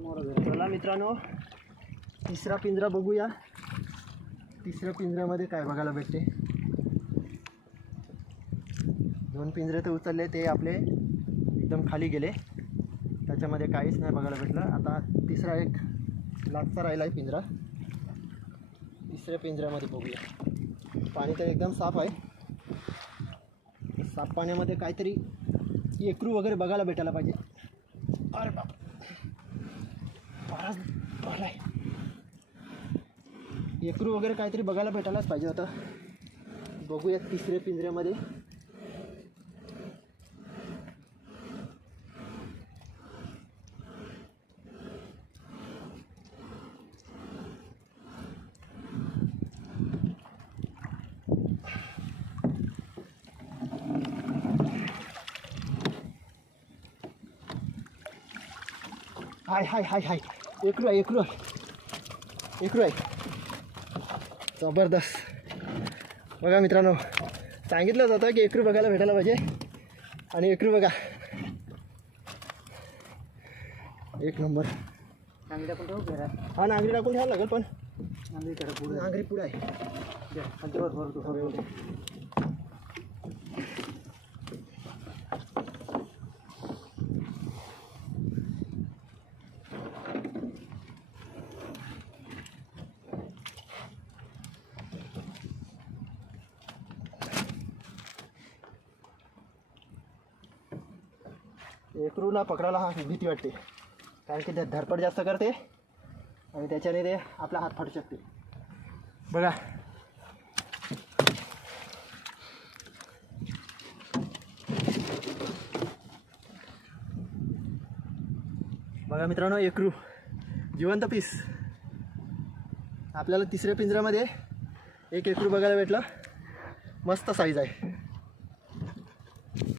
चला मित्रांनो, तिसरा पिंजरा बघूया. तिसऱ्या पिंजऱ्यामध्ये काय बघायला भेटते. 2 पिंजरे तर उचलले, ते आपले एकदम खाली गेले, त्याच्यामध्ये काहीच नाही बघायला भेटलं. आता तिसरा एक लागता राहिला आहे पिंजरा. तिसऱ्या पिंजऱ्यामध्ये बघूया. पाणी तर एकदम साफ आहे. साफ पाण्यामध्ये काहीतरी एकरू वगैरे बघायला भेटायला पाहिजे. अरे बाप, एकरू वगैरे काहीतरी बघायला भेटायलाच पाहिजे. आता बघूया तिसऱ्या पिंजऱ्यामध्ये. हाय हाय हाय हाय, एकरू आहे, एकरू आहे, एकरू आहे. जबरदस्त. बघा मित्रांनो, सांगितलं जातं की एकरू बघायला भेटायला पाहिजे, आणि एकरू बघा, एक नंबर. नांगरी टाकून ठेवू घरा. हा, नांगरी टाकून ठेवावं लागेल, पण नांगरी पुढे आहे. आणि तेवढं भरतो. एकरूला पकडायला भीती वाटते, कारण की ते धडपड जास्त करते आणि त्याच्याने ते आपला हात फाटू शकते. बघा, बघा मित्रांनो, एकरू जिवंत पीस. आपल्याला तिसऱ्या पिंजऱ्यामध्ये एक एकरू बघायला भेटलं. मस्त साईज आहे.